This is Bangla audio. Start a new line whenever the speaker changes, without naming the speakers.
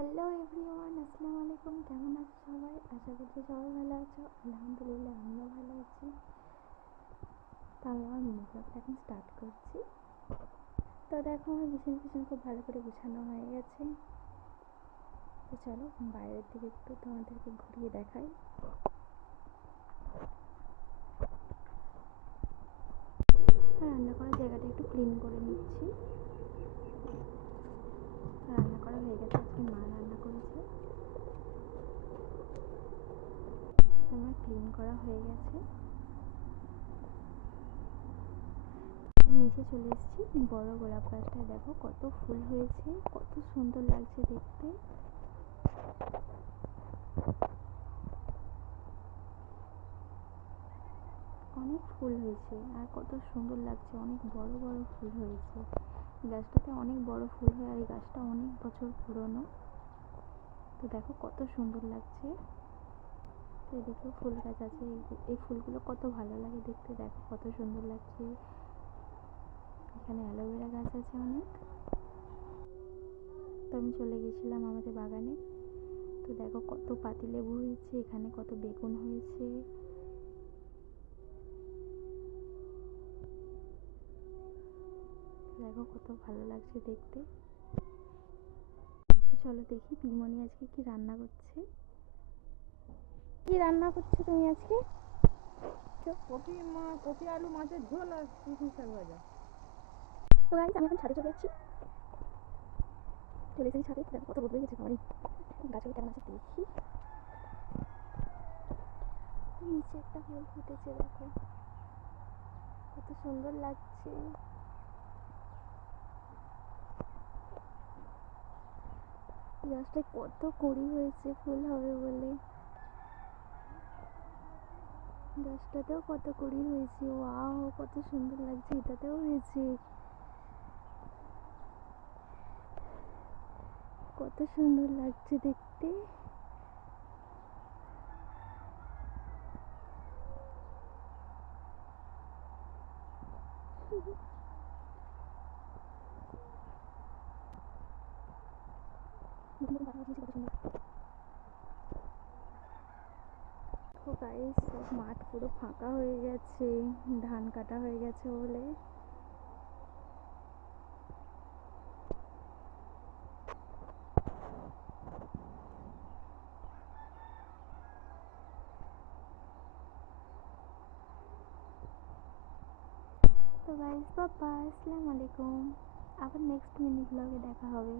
হ্যালো এভরিওয়ান, আসসালামু আলাইকুম। কেমন আছো সবাই? আশা করছি সবাই ভালো আছো। আলহামদুলিল্লাহ, আমিও ভালো আছি। তো আমি আমার মিনি ব্লগটা এখন স্টার্ট করছি। তো দেখো, আমার বিছানা ফিছানা খুব ভালো করে গুছানো হয়ে গেছে। তো চলো বাইরের দিকে একটু তোমাদেরকে ঘুরিয়ে দেখাই। রান্না করার জায়গাটা একটু ক্লিন করে নিচ্ছি। হয়ে গেছে আজকে মা রান্না করেছে। আমার ক্লিন করা হয়ে গেছে। নিচে চলে এসেছি, বড় গোলাপ গাছটায় দেখো কত ফুল হয়েছে, কত সুন্দর লাগছে দেখতে। অনেক ফুল হয়েছে আর কত সুন্দর লাগছে, অনেক বড় বড় ফুল হয়েছে। গাছটাতে অনেক বড় ফুল হয় আর এই গাছটা অনেক বছর পুরনো। তো দেখো কত সুন্দর লাগছে। তো এদিকেও ফুল গাছ আছে এই ফুলগুলো কত ভালো লাগে দেখতে। দেখো কত সুন্দর লাগছে। এখানে অ্যালোভেরা গাছ আছে অনেক। তো আমি চলে গেছিলাম আমাদের বাগানে। তো দেখো কত পাতিলেবু হয়েছে, এখানে কত বেগুন হয়েছে। দেখো কত ভালো লাগছে দেখতে। চলো দেখি পিমনি আজকে কি রান্না করছে। কি রান্না করছ তুমি আজকে?
কপি মা কপি আলু মাছের ঝোল আর পুঁই শাক ভাজা।
তো গাইস আমি এখন ছাদে চলে যাচ্ছি। চলে এসেছি ছাদে। দেখো কত হয়ে গেছে আমারই গাছগুলো কেমন আছে দেখি। নিচে একটা ফুল ফুটেছে দেখো। কত সুন্দর লাগছে। গাছটায় কত কড়ি হয়েছে ফুল হবে বলে। গাছটাতেও কত কড়ি হয়েছে, ওয়াও, কত সুন্দর লাগছে, এটাতেও হয়েছে। কত সুন্দর লাগছে দেখতে। দেখো সব মাঠ পুরো ফাঁকা হয়ে গেছে, ধান কাটা হয়ে গেছে বলে। তো গাইস বাবা আসসালামু আলাইকুম। আবার নেক্সট মিনি ব্লগে দেখা হবে।